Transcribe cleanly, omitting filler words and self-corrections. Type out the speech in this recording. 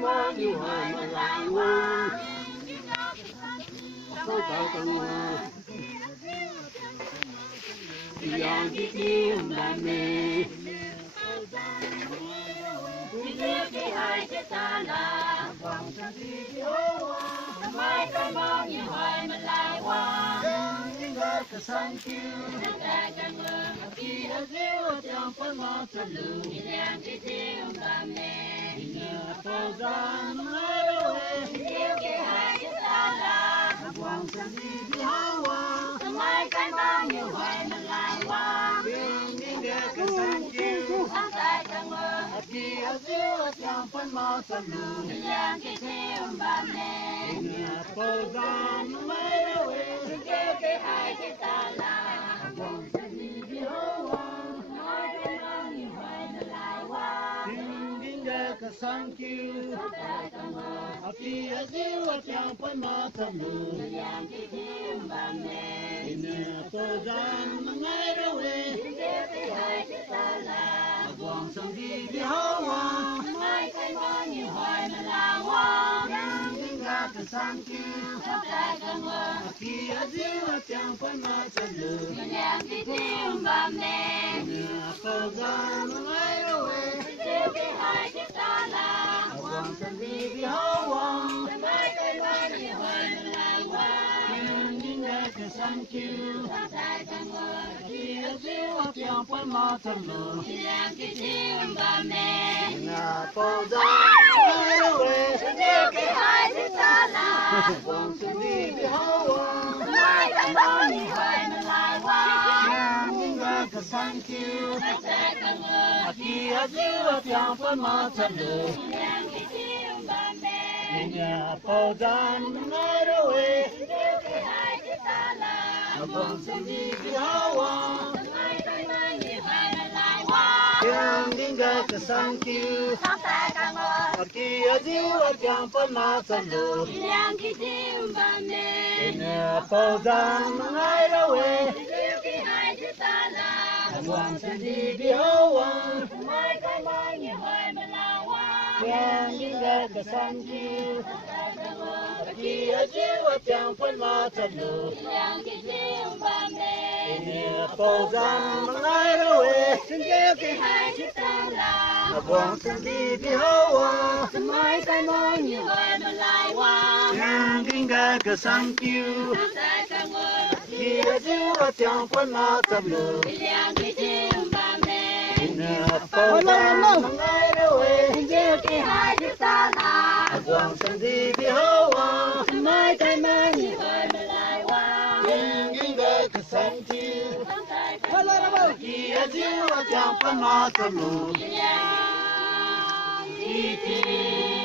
mơ như hoài mà lại hoa có tạo tăng hoa dọn chi tiêu đam mê cái hai cái ta là vòng chân đi đi hoa mai cái mơ như hoài mà lại hoa những gái cả sang kêu ta càng lương khi đã gieo trong phân mơ chân lù đang cái tiêu đam mê nhà tôi ra mãi đâu cái hai cái ta là vòng chân đi đi hoa mai cái mơ như hoài mà lại hoa những gái cả sang kêu ta càng lương khi đã gieo trong phân mơ chân lù đang cái tiêu đam mê nhà tôi ra mãi đâu cái hai cái ta là vòng chân đi đi hoa mai cái mơ như hoài mà lại hoa những gái cả sang kêu ta càng lương khi đã gieo trong phân mơ chân lù đang cái tiêu đam mê nhà tôi ra mãi đâu cái hai cái ta là vòng chân đi đi hoa mai cái mơ như hoài mà là hoa những gái cả sang kêu ta càng lương khi đã gieo trong phân mơ chân lù đang cái tiêu đam mê nhà tôi ra mãi đâu cái hai cái ta là vòng chân đi đi hoa mai cái mơ như hoài mà là hoa những gái cả sang kêu ta càng lương khi đã gieo trong phân mơ chân lù đang cái tiêu đam mê nhà tôi ra mãi đâu cái hai cái ta là vòng chân đi đi hoa mai cái mơ như hoài mà lại hoa những gái cả sang kêu ta càng lương khi đã gieo trong phân mơ chân lù đang cái tiêu đam mê nhà tôi ra mãi đâu cái hai cái ta là vòng chân đi đi hoa mai cái mơ như hoài mà lại hoa những gái cả sang kêu ta càng lương khi đã gieo trong phân mơ chân lù đang cái tiêu đam mê nhà tôi ra mãi đâu cái hai cái ta là vòng chân đi đi hoa mai cái mơ như hoài mà là hoa những gái cả sang kêu ta càng lương khi đã gieo trong phân mơ chân lù đang cái tiêu đam mê nhà tôi ra mãi đâu cái hai cái ta là vòng chân đi đi hoa mai cái mơ như hoài mà lại hoa những gái cả sang kêu ta càng lương khi đã gieo trong phân mơ chân lù đang cái tiêu đam mê nhà tôi ra mãi đâu cái hai cái ta là vòng chân đi đi hoa mai cái mơ như hoài mà lại hoa những gái cả sang kêu ta càng lương khi đã gieo trong phân mơ chân lù đang cái tiêu